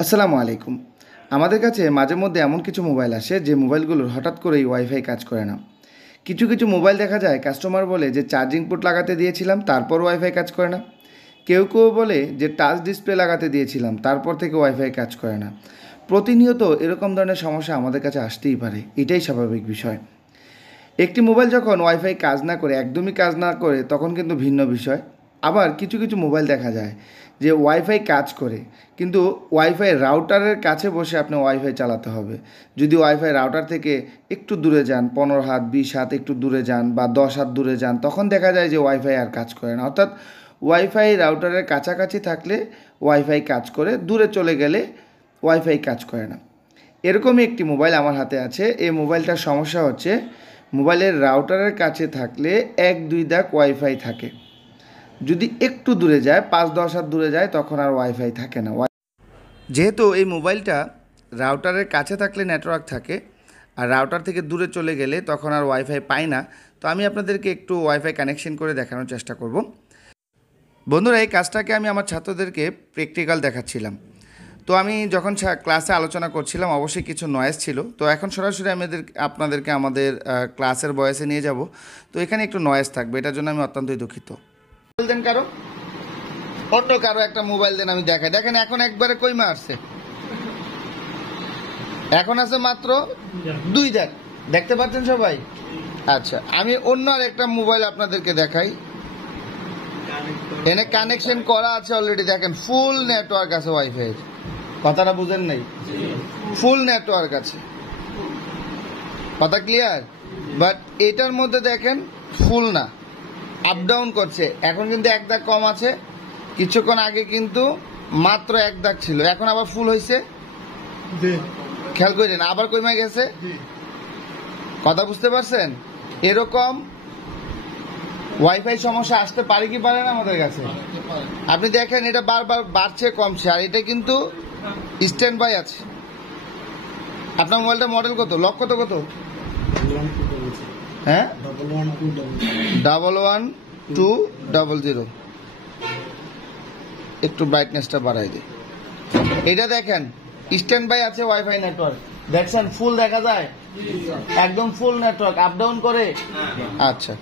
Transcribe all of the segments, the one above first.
আসসালামু আলাইকুম। আমাদের কাছে মাঝে মধ্যে এমন কিছু মোবাইল আসে যে মোবাইলগুলোর হঠাৎ করেই ওয়াইফাই কাজ করে না। কিছু কিছু মোবাইল দেখা যায় কাস্টমার বলে যে চার্জিং পোর্ট লাগাতে দিয়েছিলাম তারপর ওয়াইফাই কাজ করে না। কেউ কেউ বলে যে টাচ ডিসপ্লে লাগাতে দিয়েছিলাম তারপর থেকে ওয়াইফাই কাজ করে না। প্রতিনিয়ত এরকম ধরনের সমস্যা আমাদের কাছে আসতেই পারে, এটাই স্বাভাবিক বিষয়। একটি মোবাইল যখন ওয়াইফাই কাজ না করে, একদমই কাজ না করে, তখন কিন্তু ভিন্ন বিষয়। আবার কিছু কিছু মোবাইল দেখা যায় যে ওয়াইফাই কাজ করে, কিন্তু ওয়াইফাই রাউটারের কাছে বসে আপনি ওয়াইফাই চালাতে হবে। যদি ওয়াইফাই রাউটার থেকে একটু দূরে যান, 15 হাত 20 হাত একটু দূরে যান বা 10 হাত দূরে যান, তখন দেখা যায় যে ওয়াইফাই আর কাজ করে না। অর্থাৎ ওয়াইফাই রাউটারের কাছাকাছি থাকলে ওয়াইফাই কাজ করে, দূরে চলে গেলে ওয়াইফাই কাজ করে না। এরকমই একটি মোবাইল আমার হাতে আছে। এই মোবাইলটার সমস্যা হচ্ছে মোবাইলের রাউটারের কাছে থাকলে 1-2 দাগ ওয়াইফাই থাকে, যদি একটু দূরে যায় 5-10 হাত দূরে যায় তখন আর ওয়াইফাই থাকে না। যেহেতু এই মোবাইলটা রাউটারের কাছে থাকলে নেটওয়ার্ক থাকে আর রাউটার থেকে দূরে চলে গেলে তখন আর ওয়াইফাই পায় না, তো আমি আপনাদেরকে একটু ওয়াইফাই কানেকশন করে দেখানোর চেষ্টা করব। বন্ধুরা, এই কাজটাকে আমি আমার ছাত্রদেরকে প্র্যাকটিক্যাল দেখাচ্ছিলাম। তো আমি যখন ক্লাসে আলোচনা করছিলাম অবশ্যই কিছু নয়েজ ছিল, তো এখন সরাসরি আপনাদেরকে আমাদের ক্লাসের বয়সে নিয়ে যাব। তো এখানে একটু নয়েজ থাকবে, এটার জন্য আমি অত্যন্তই দুঃখিত। মোবাইল দেন কারো, অন্য কারো একটা মোবাইল দেন, আমি দেখাই। দেখেন এখন একবারে কইমা আসছে, এখন আছে মাত্র 2 দাগ, দেখতে পাচ্ছেন সবাই? আচ্ছা, আমি অন্য আর একটা মোবাইল আপনাদেরকে দেখাই। এনে কানেকশন করা আছে অলরেডি, দেখেন ফুল নেটওয়ার্ক আছে ওয়াইফাই। কথাটা বুঝেন নাই? ফুল নেটওয়ার্ক আছে, কথা ক্লিয়ার? বাট এটার মধ্যে দেখেন ফুল না, আপ ডাউন করছে। এখন কিন্তু 1 দাগ কম আছে, কিছুক্ষণ আগে কিন্তু মাত্র 1 দাগ ছিল, এখন আবার ফুল হয়েছে। খেয়াল করেন আবার কমে গেছে, কথা বুঝতে পারছেন? এরকম ওয়াইফাই সমস্যা আসতে পারে কি পারে না আমাদের কাছে? আপনি দেখেন এটা বারবার বাড়ছে কমছে, আর এটা কিন্তু স্ট্যান্ড বাই আছে। আপনার মোবাইলটা মডেল কত, লক কত কত? হ্যাঁ, 11200। একটু ব্রাইটনেসটা বাড়াই দিই। এটা দেখেন স্ট্যান্ড বাই আছে ওয়াইফাই নেটওয়ার্ক, দেখছেন ফুল দেখা যায়, একদম ফুল নেটওয়ার্ক। আপ ডাউন করে? আচ্ছা,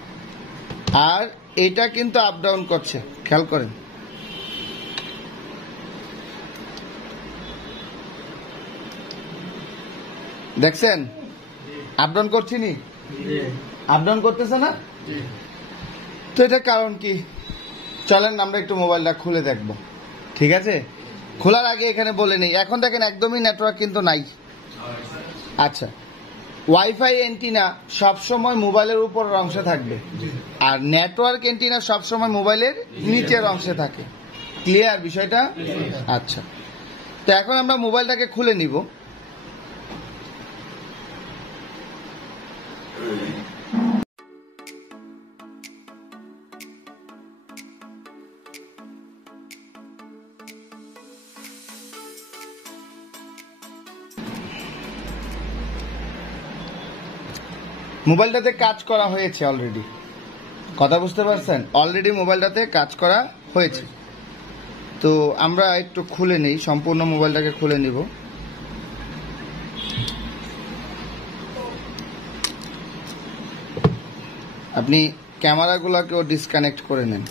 আর এটা কিন্তু আপ ডাউন করছে, খেয়াল করেন। দেখছেন আপ ডাউন করছি নি? আপ ডাউন করতেছে না? তো এটা কারণ কি? চলেন আমরা একটু মোবাইলটা খুলে দেখব, ঠিক আছে? খোলার আগে এখানে বলে নেই, এখন দেখেন একদমই নেটওয়ার্ক কিন্তু নাই। আচ্ছা, ওয়াইফাই এন্টিনা সবসময় মোবাইলের উপরের অংশে থাকবে, আর নেটওয়ার্ক এন্টিনা সবসময় মোবাইলের নিচের অংশে থাকে। ক্লিয়ার বিষয়টা? আচ্ছা, তো এখন আমরা মোবাইলটাকে খুলে নিব। মোবাইলটাতে কাজ করা হয়েছে অলরেডি, কথা বুঝতে পারছেন? অলরেডি মোবাইলটাতে কাজ করা হয়েছে। তো আমরা একটু খুলে নেই, সম্পূর্ণ মোবাইলটাকে খুলে নিব। আপনি ক্যামেরাগুলোকেও ডিসকানেক্ট করে নেন।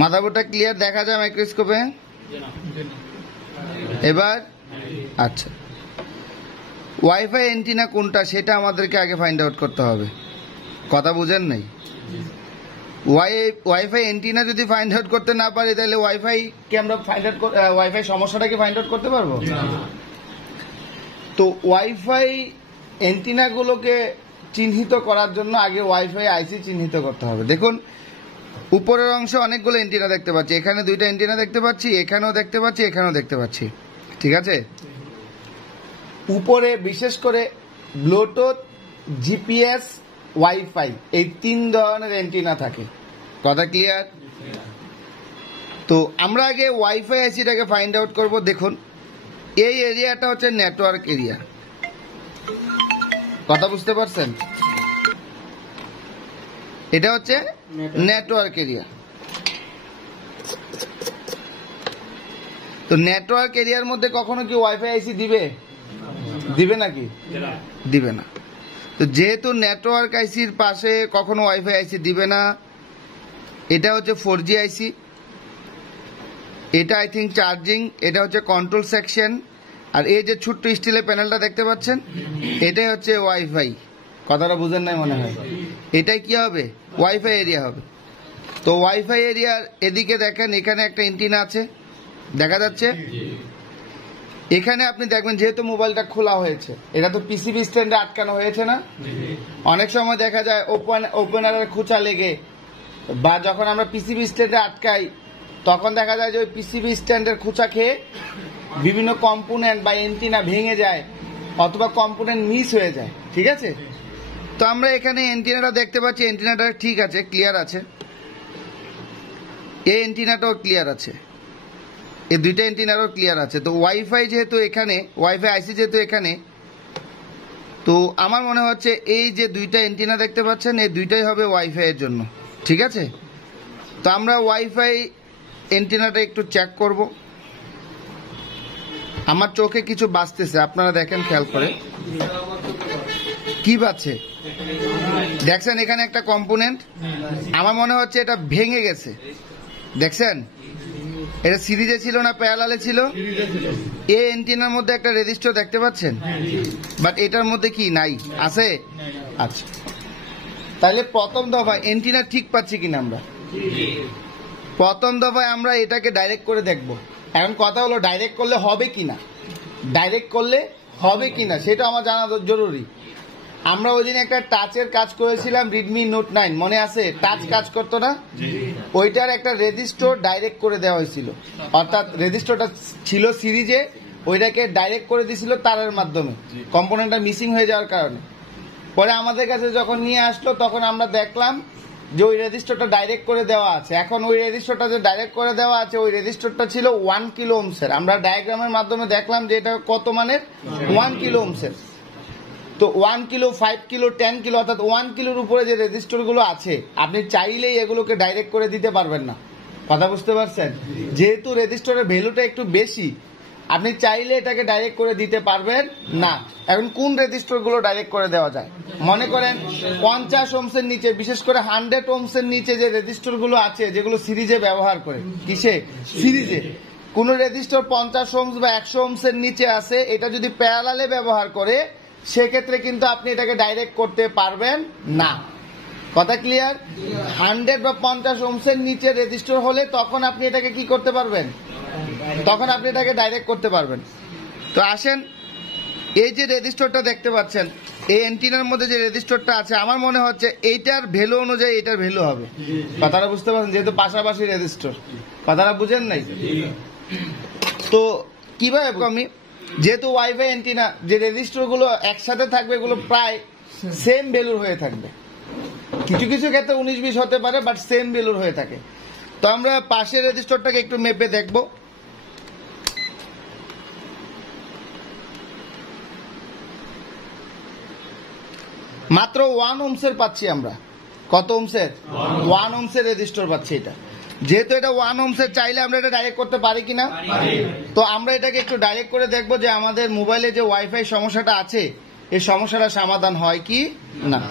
মাদারবোর্ডটা ক্লিয়ার দেখা যায় মাইক্রোস্কোপে? এবার আচ্ছা, ওয়াইফাই এন্টিনা কোনটা সেটা আমাদেরকে আগে ফাইন্ড আউট করতে হবে, কথা বুঝেন নাই? ওয়াইফাই এন্টিনা যদি ফাইন্ড আউট করতে না পারি তাহলে ওয়াইফাই কি আমরা ফাইন্ড আউট, ওয়াইফাই সমস্যাটা কি ফাইন্ড আউট করতে পারবো? তো ওয়াইফাই এন্টিনাগুলোকে চিহ্নিত করার জন্য আগে ওয়াইফাই আইসি চিহ্নিত করতে হবে। দেখুন উপরের অংশে অনেকগুলো এন্টিনা দেখতে পাচ্ছি, এখানে 2টা এন্টিনা দেখতে পাচ্ছি, এখানেও দেখতে পাচ্ছি, এখানেও দেখতে পাচ্ছি, ঠিক আছে? উপরে বিশেষ করে ব্লুটুথ, জিপিএস, ওয়াইফাই, এই 3 ধরনের এন্টিনা থাকে, কথা ক্লিয়ার? তো আমরা আগে ওয়াইফাই আইসিটাকে ফাইন্ড আউট করব। দেখুন এই এরিয়াটা হচ্ছে নেটওয়ার্ক এরিয়া, কথা বুঝতে পারছেন? এটা হচ্ছে নেটওয়ার্ক এরিয়া। তো নেটওয়ার্ক এরিয়ার মধ্যে কখনো কি ওয়াইফাই আইসি দিবে? দিবে নাকি? দিবে না। তো যেহেতু নেটওয়ার্ক আইসির পাশে কখনো ওয়াইফাই আইসি দিবে না, এটা হচ্ছে 4G আইসি, এটা আই থিঙ্ক চার্জিং, এটা হচ্ছে কন্ট্রোল সেকশন, আর এই যে ছোট্ট স্টিলের প্যানেলটা দেখতে পাচ্ছেন এটাই হচ্ছে ওয়াইফাই। কথাটা বুঝেন নাই মনে হয়? এটাই কি হবে? ওয়াইফাই এরিয়া হবে। তো ওয়াইফাই এরিয়ার এদিকে দেখেন এখানে একটা এন্টিনা আছে, দেখা যাচ্ছে? এখানে আপনি দেখবেন যেহেতু মোবাইলটা খোলা হয়েছে, এটা তো পিসিবি স্ট্যান্ডে আটকানো হয়েছে না? অনেক সময় দেখা যায় ওপেনারের খোঁচা লেগে বা যখন আমরা পিসিবি স্ট্যান্ডে আটকাই তখন দেখা যায় যে ওই পিসিবি স্ট্যান্ডের খোঁচা খেয়ে বিভিন্ন কম্পোনেন্ট বা এন্টিনা ভেঙে যায় অথবা কম্পোনেন্ট মিস হয়ে যায়, ঠিক আছে? তো আমরা এখানে এন্টিনাটা দেখতে পাচ্ছি, এন্টিনাটা ঠিক আছে, ক্লিয়ার আছে। এই এন্টিনাটাও ক্লিয়ার আছে, এই দুইটা এন্টিনারও ক্লিয়ার আছে। তো ওয়াইফাই যেহেতু এখানে, ওয়াইফাই আইসি যেহেতু এখানে, তো আমার মনে হচ্ছে এই যে দুইটা এন্টিনা দেখতে পাচ্ছেন এই দুইটাই হবে ওয়াইফাই এর জন্য, ঠিক আছে? তো আমরা ওয়াইফাই এন্টিনাটা একটু চেক করব। আমার চোখে কিছু বাজতেছে, আপনারা দেখেন খেয়াল করে। কি বাজছে দেখছেন? এখানে একটা কম্পোনেন্ট আমার মনে হচ্ছে এটা ভেঙে গেছে, দেখছেন? এটা সিরিজে ছিল না প্যারালালে ছিল? এই এন্টিনার মধ্যে একটা রেজিস্টার দেখতে পাচ্ছেন, বাট এটার মধ্যে কি নাই? আছে? আচ্ছা, তাহলে প্রথম দফায় এন্টিনা ঠিক পাচ্ছি কিনা আমরা? প্রথম দফায় আমরা এটাকে ডাইরেক্ট করে দেখব। এখন কথা হলো ডাইরেক্ট করলে হবে কিনা, ডাইরেক্ট করলে হবে কিনা সেটা আমার জানা জরুরি। আমরা ওই দিন একটা টাচের কাজ করেছিলাম, রেডমি নোট 9, মনে আছে? টাচ কাজ করতো না? ওইটার একটা রেজিস্টার ডাইরেক্ট করে দেওয়া হয়েছিল, অর্থাৎ রেজিস্টারটা ছিল সিরিজে, ওইটাকে ডাইরেক্ট করে দিয়েছিল তারের মাধ্যমে, কম্পোনেন্টটা মিসিং হয়ে যাওয়ার কারণে। পরে আমাদের কাছে যখন নিয়ে আসলো তখন আমরা দেখলাম যে ওই রেজিস্টারটা ডাইরেক্ট করে দেওয়া আছে। এখন ওই রেজিস্টারটা যে ডাইরেক্ট করে দেওয়া আছে ওই রেজিস্টারটা ছিল 1 কিলো ওহমসের। আমরা ডায়াগ্রামের মাধ্যমে দেখলাম যে এটা কত মানের? 1 কিলো ওহমসের। তো 1 কিলো, 5 কিলো, 10 কিলো, অর্থাৎ 1 কিলোর উপরে যে রেজিস্টারগুলো আছে আপনি চাইলেই এগুলোকে ডাইরেক্ট করে দিতে পারবেন না, কথা বুঝতে পারছেন? যেহেতু রেজিস্টারের ভ্যালুটা একটু বেশি, আপনি চাইলে এটাকে ডাইরেক্ট করে দিতে পারবেন না। এখন কোন রেজিস্টারগুলো ডাইরেক্ট করে দেওয়া যায়? মনে করেন 50 ওহমসের নিচে, বিশেষ করে 100 ওহমসের নিচে যে রেজিস্টারগুলো আছে যেগুলো সিরিজে ব্যবহার করে, কিসে? সিরিজে। কোন রেজিস্টার 50 ওহমস বা 100 ওহমসের নিচে আছে, এটা যদি প্যারালালে ব্যবহার করে সেক্ষেত্রে কিন্তু আপনি এটাকে ডাইরেক্ট করতে পারবেন না। কথা ক্লিয়ার? 100 বা 50 ওহমসের নিচে রেজিস্টার হলে তখন আপনি এটাকে কি করতে পারবেন? তখন আপনি এটাকে ডাইরেক্ট করতে পারবেন। তো আসেন, এই যে রেজিস্টারটা দেখতে পাচ্ছেন, এই এন্টিনার মধ্যে যে রেজিস্টারটা আছে আমার মনে হচ্ছে এইটার ভ্যালু অনুযায়ী এটার ভ্যালু হবে। কথাটা বুঝতে পারছেন? যেহেতু পাশাপাশি রেজিস্টার, কথাটা বুঝেন নাই? তো কিভাবে আমি, যেহেতু ওয়াইফাই এন্টিনা, যে রেজিস্টার গুলো একসাথে থাকবে এগুলো প্রায় সেম ভ্যালুর হয়ে থাকবে, কিছু কিছু ক্ষেত্রে 19-20 হতে পারে, বাট সেম ভ্যালুর হয়ে থাকে। তো আমরা পাশের রেজিস্টারটাকে একটু মেপে দেখব। মাত্র 1 ওহমসের পাচ্ছি আমরা। কত ওহমসের? 1 ওহমসের রেজিস্টার পাচ্ছি। এটা যেহেতু এটা 1 ওহমসের, চাইলে আমরা এটা ডাইরেক্ট করতে পারি কিনা? তো আমরা এটাকে একটু ডাইরেক্ট করে দেখবো যে আমাদের মোবাইলে যে ওয়াইফাই সমস্যাটা আছে এই সমস্যাটা সমাধান হয় কি না।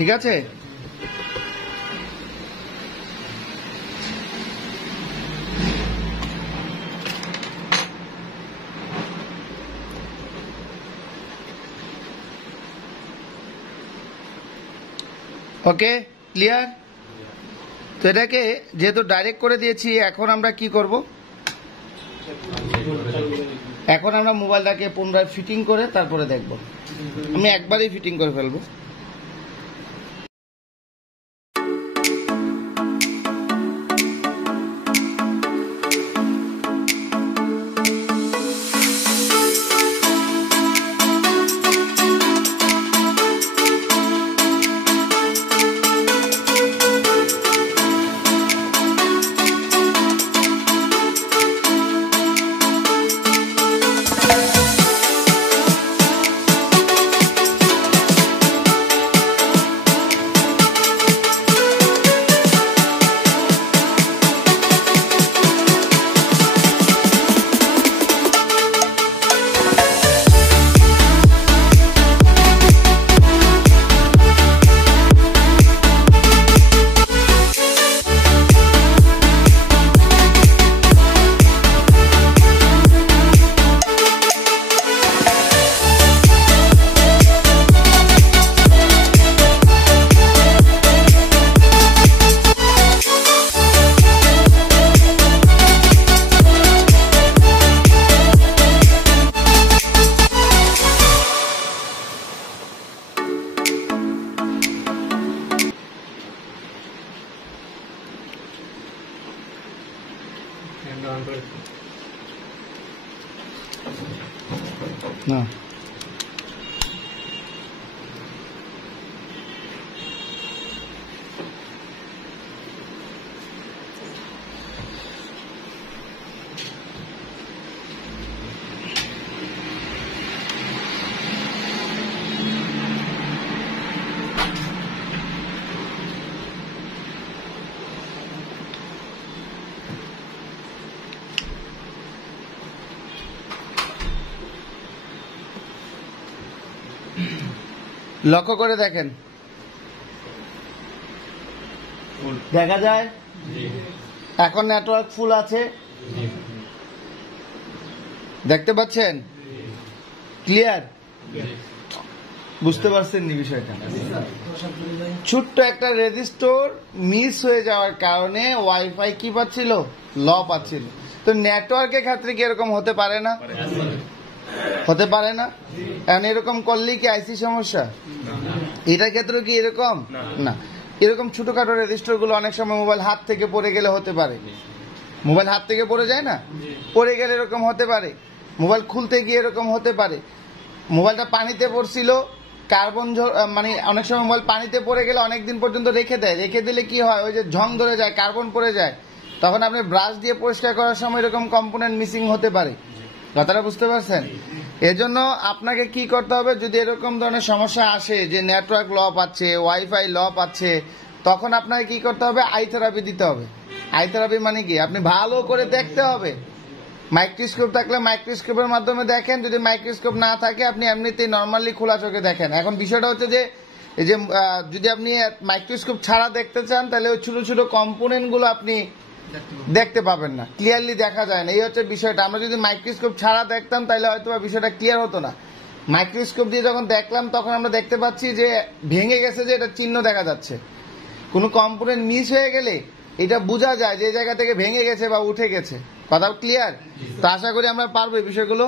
ঠিক আছে? ওকে, ক্লিয়ার? তো এটাকে যেহেতু ডাইরেক্ট করে দিয়েছি, এখন আমরা কি করব? এখন আমরা মোবাইলটাকে পুনরায় ফিটিং করে তারপরে দেখব। আমি একবারই ফিটিং করে ফেলবো। না, লক্ষ্য করে দেখেন, দেখা যায় এখন নেটওয়ার্ক ফুল আছে, দেখতে পাচ্ছেন? ক্লিয়ার? বুঝতে পারছেন নি বিষয়টা? ছোট্ট একটা রেজিস্টর মিস হয়ে যাওয়ার কারণে ওয়াইফাই কি পাচ্ছিল? ল পাচ্ছিল। তো নেটওয়ার্কের ক্ষেত্রে কি এরকম হতে পারে না? হতে পারে না? এখন এরকম করলেই কি আইসি সমস্যা? এটার ক্ষেত্রে কি এরকম না? এরকম ছোটখাটো রেজিস্টার গুলো অনেক সময় মোবাইল হাত থেকে পড়ে গেলে হতে পারে। মোবাইল হাত থেকে পড়ে যায় না, পড়ে গেলে এরকম হতে পারে। মোবাইল খুলতে গিয়ে এরকম হতে পারে। মোবাইলটা পানিতে পড়ছিল, কার্বন মানে অনেক সময় মোবাইল পানিতে পড়ে গেলে অনেকদিন পর্যন্ত রেখে দেয়, রেখে দিলে কি হয়, ওই যে ঝং ধরে যায়, কার্বন পড়ে যায়, তখন আপনি ব্রাশ দিয়ে পরিষ্কার করার সময় এরকম কম্পোনেন্ট মিসিং হতে পারে। কথাটা বুঝতে পারছেন? এজন্য আপনাকে কি করতে হবে, যদি এরকম ধরনের সমস্যা আসে যে নেটওয়ার্ক ল পাচ্ছে, ওয়াইফাই ল পাচ্ছে, তখন আপনাকে কি করতে হবে? আই থেরাপি দিতে হবে। আই থেরাপি মানে কি, আপনি ভালো করে দেখতে হবে। মাইক্রোস্কোপ থাকলে মাইক্রোস্কোপের মাধ্যমে দেখেন, যদি মাইক্রোস্কোপ না থাকে আপনি এমনিতেই নর্মালি খোলা চোখে দেখেন। এখন বিষয়টা হচ্ছে যে এই যে যদি আপনি মাইক্রোস্কোপ ছাড়া দেখতে চান, তাহলে ওই ছোট ছোট কম্পোনেন্ট গুলো আপনি দেখতে পাবেন না, ক্লিয়ারলি দেখা যায় না। এই হচ্ছে বিষয়টা। আমরা যদি মাইক্রোস্কোপ ছাড়া দেখতাম তাহলে হয়তো বিষয়টা ক্লিয়ার হতো না। মাইক্রোস্কোপ দিয়ে যখন দেখলাম তখন আমরা দেখতে পাচ্ছি যে ভেঙে গেছে, যে এটা চিহ্ন দেখা যাচ্ছে। কোনো কম্পোনেন্ট মিস হয়ে গেলে এটা বোঝা যায় যে জায়গা থেকে ভেঙে গেছে বা উঠে গেছে। কথা ক্লিয়ার? তো আশা করি আমরা পারবো এই বিষয়গুলো।